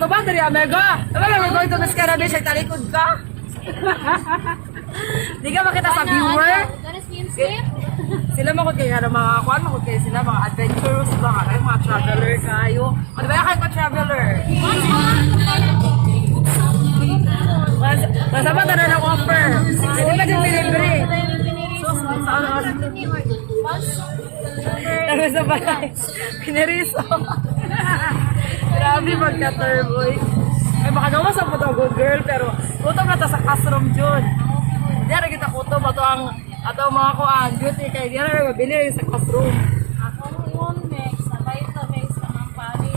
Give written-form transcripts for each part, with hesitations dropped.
to ba? Dari Amega. We're going to Mascara Beach. Ay talikod ka. Di ka makita sa viewer? Gonna swim? Sila makot kayo na mga kuan, makot kayo sila mga adventurous ba kayo, mga traveler kayo. O di ba kayo ka traveler? Masama ka na ng offer. Hindi ba din delivery? Saan ka? Tapos na pala. Pineriso. Grabe magka-turboy. Ay baka naman sa puto good girl pero kutom na ta sa classroom dyan. Hindi na kita kutom ato mga kuan beauty kay di na mabili rin sa classroom. Ako yung mix. Sabay ito mix naman pari.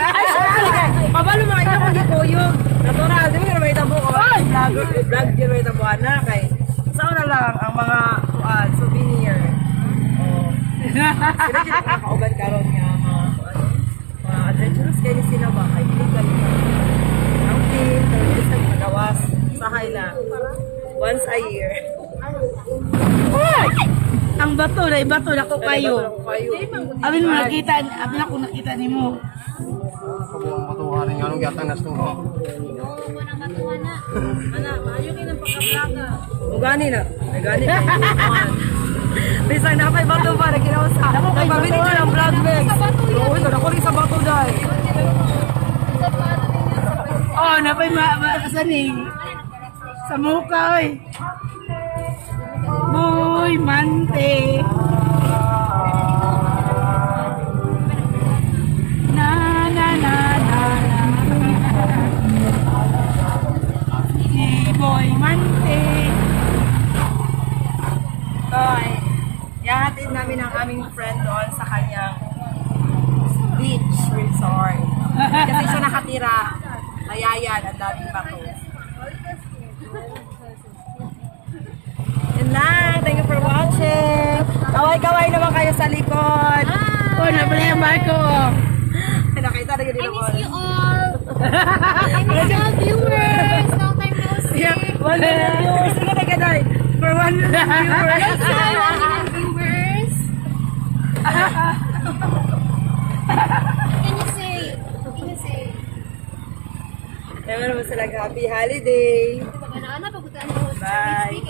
Ay syempre kay pabalo mga inyo kung di kuyog. Natural, di ba nga may tabo ko? Vlog din may tabo na kay saan na lang ang mga kuan souvenir. Oh. Sila dito nakakauban karon nga mga adventurous kayo sila ba kay legal ang team pero sa magawas sa Highland once a year. Ang bato na ko kayo. Amin mo nakita, amin ako nakita nimo. Kabong matuhan ng anong gatang nas nung Ugani na. Nagani na. Bisang na kay bato pa nagkinausap. Nagpabili siya ng vlog bag. Oo, ito nakuling sa bato dahil. Oh, napay maasan eh. Sa mukha oy. Boy, mante. Na na na na na. Boy, mante. Okay. Yahatid namin ang aming friend doon sa kanyang beach resort. Kasi siya nakatira. Ayayan, ang daming bato. Yan lang. Thank you for watching. Kaway-kaway naman kayo sa likod. Oh, napala yung barko. Nakita na yun I din ako. miss you all. I miss you all viewers. Long time no see. Yeah, 1 million viewers. Sige na ganay. For 1 million viewers. Viewers. Can you say? Ewan naman sila happy holiday. Ano, pagutan mo. Bye.